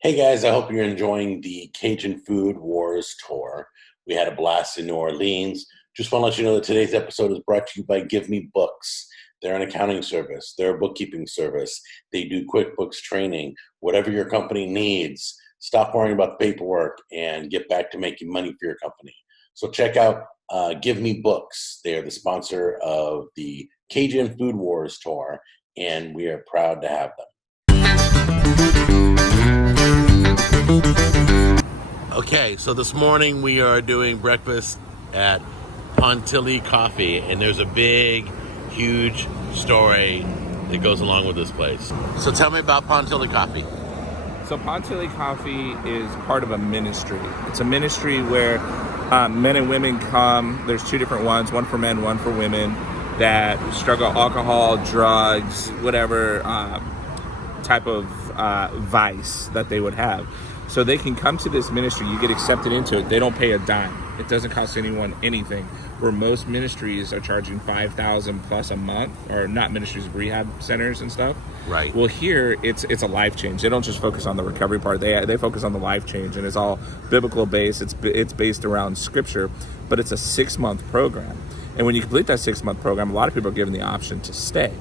Hey guys, I hope you're enjoying the Cajun Food Wars tour. We had a blast in New Orleans. Just want to let you know that today's episode is brought to you by Give Me Books. They're an accounting service, they're a bookkeeping service. They do QuickBooks training. Whatever your company needs, stop worrying about the paperwork and get back to making money for your company. So check out Give Me Books. They are the sponsor of the Cajun Food Wars tour, and we are proud to have them. Okay, so this morning we are doing breakfast at Pontilly Coffee, and there's a big, huge story that goes along with this place. So tell me about Pontilly Coffee. So Pontilly Coffee is part of a ministry. It's a ministry where men and women come. There's two different ones, one for men, one for women, that struggle alcohol, drugs, whatever type of vice that they would have. So they can come to this ministry. You get accepted into it. They don't pay a dime. It doesn't cost anyone anything. Where most ministries are charging $5,000 plus a month, or not ministries, rehab centers and stuff. Right. Well, here it's a life change. They don't just focus on the recovery part. They focus on the life change, and it's all biblical based. It's based around scripture, but it's a 6-month program. And when you complete that 6-month program, a lot of people are given the option to stay.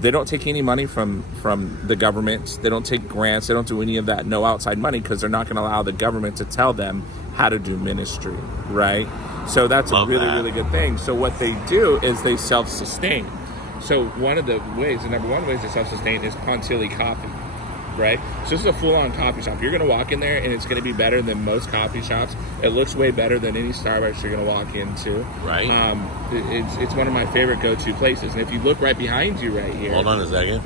They don't take any money from the government. They don't take grants. They don't do any of that. No outside money, because they're not going to allow the government to tell them how to do ministry, right? So that's a really good thing. So what they do is they self-sustain. So one of the ways, the number one way to self-sustain is Pontilly Coffee, right? So this is a full-on coffee shop. You're going to walk in there, and it's going to be better than most coffee shops. It looks way better than any Starbucks you're going to walk into. Right. It's one of my favorite go-to places. And if you look right behind you right here. Hold on a second.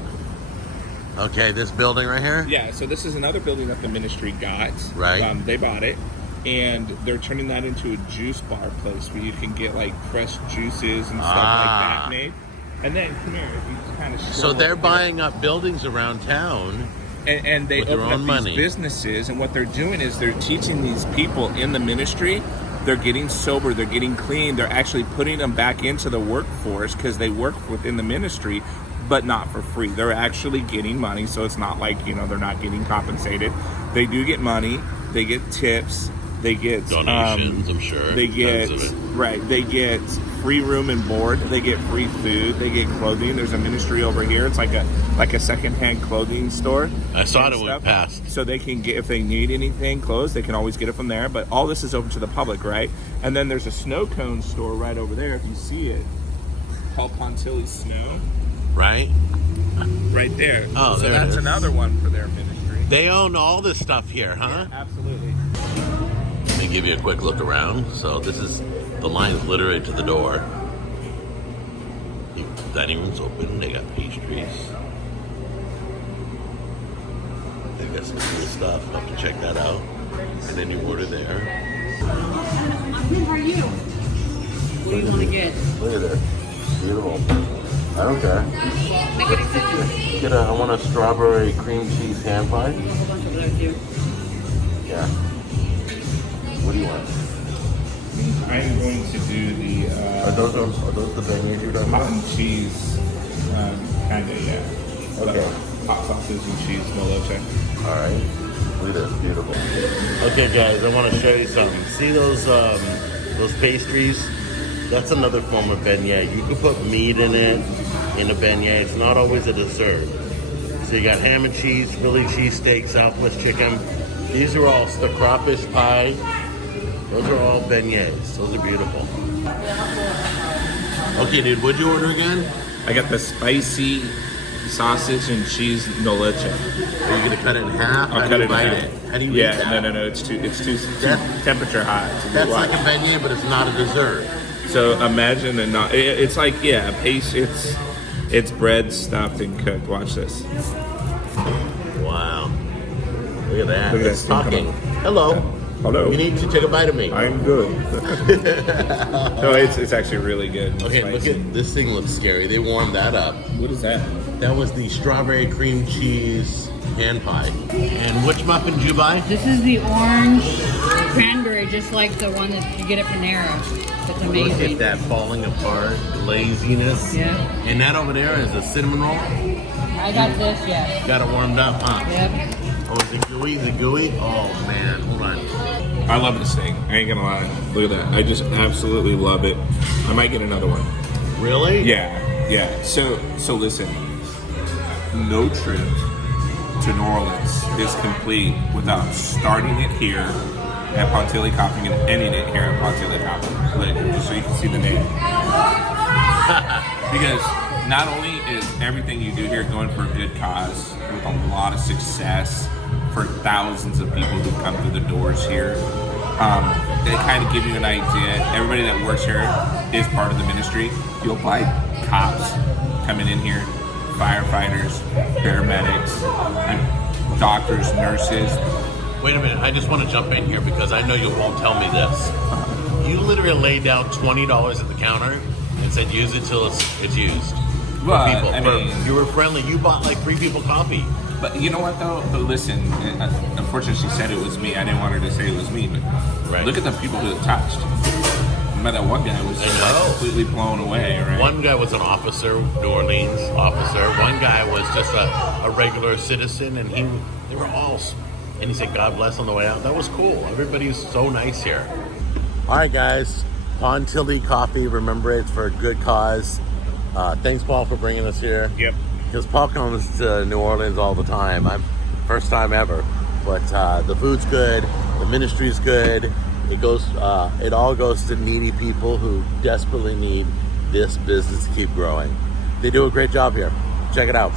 Okay, this building right here? Yeah, so this is another building that the ministry got. Right. They bought it, and they're turning that into a juice bar place where you can get like fresh juices and stuff like that made. And then, come here, if you kind of So they're buying up buildings around town. And they open up these businesses, and what they're doing is they're teaching these people in the ministry. They're getting sober, they're getting clean, they're actually putting them back into the workforce because they work within the ministry, but not for free. They're actually getting money, so it's not like, they're not getting compensated. They do get money, they get tips, they get donations, I'm sure. They get they get free room and board, they get free food, they get clothing. There's a ministry over here. It's like a secondhand clothing store. I saw it when we passed. So they can get, if they need anything, clothes, they can always get it from there. But all this is open to the public, right? And then there's a snow cone store right over there, if you see it, called Pontilly Snow. Right? Right there. Oh, so that's another one for their ministry. They own all this stuff here, huh? Yeah, absolutely. Let me give you a quick look around. So this is, the line is literally to the door. The dining room's open. They got pastries. They got some cool stuff. I'll have to check that out. And then you order there. How are you? What do you want to get? Look at that. Beautiful. I don't care. I want a strawberry cream cheese ham pie. A whole bunch of those too. Yeah. What do you want? I'm going to do the Are those the beignets you're talking about? cotton cheese, kind of, yeah. Okay. Hot sauces and cheese, no leche. All right. Look at this, beautiful. Okay, guys, I want to show you something. See those pastries? That's another form of beignet. You can put meat in it, in a beignet. It's not always a dessert. So you got ham and cheese, Philly cheesesteak, Southwest chicken. These are all the crawfish pie. Those are all beignets. Those are beautiful. Okay, dude, what'd you order again? I got the spicy sausage and cheese no leche. Are you gonna cut it in half? I'll cut it in half. How do you eat that? No. It's too temperature hot. That's like a beignet, but it's not a dessert. So imagine it's like paste. It's bread stuffed and cooked. Watch this. Wow. Look at that. Look at It's that. talking. Hello. Hello. You need to take a bite of me. I'm good. No, it's actually really good. Okay, Spicy. look at this thing. Looks scary. They warmed that up. What is that? That was the strawberry cream cheese hand pie. And which muffin did you buy? This is the orange cranberry, just like the one that you get at Panera. It's amazing. Look at that falling apart, laziness. Yeah. And that over there is a cinnamon roll. I got this, yes. Got it warmed up, huh? Yep. Oh, is it gooey? Is it gooey? Oh, man. Hold on. I love this thing. I ain't gonna lie. Look at that. I just absolutely love it. I might get another one. Really? Yeah. So listen. No trip to New Orleans is complete without starting it here at Pontilly Coffee and ending it here at Pontilly Coffee. Look, just so you can see the name. Because not only is everything you do here going for a good cause with a lot of success for thousands of people who come through the doors here, they kind of give you an idea. Everybody that works here is part of the ministry. You'll find cops coming in here, firefighters, paramedics, and doctors, nurses. Wait a minute. I just want to jump in here because I know you won't tell me this. You literally laid down $20 at the counter and said use it till it's used. Well, People. I mean, you were friendly. You bought like 3 people coffee. but you know what though? But listen, unfortunately she said it was me. I didn't want her to say it was me, but look at the people who it touched. Remember that one guy was just like completely blown away, right? One guy was an officer, New Orleans officer. One guy was just a regular citizen, and they were all. And he said, "God bless" on the way out. That was cool. Everybody's so nice here. All right, guys. Pontilly Coffee. Remember, it's for a good cause. Thanks, Paul, for bringing us here. Yep. Because Paul comes to New Orleans all the time. First time ever. But the food's good. The ministry's good. It all goes to needy people who desperately need this business to keep growing. They do a great job here. Check it out.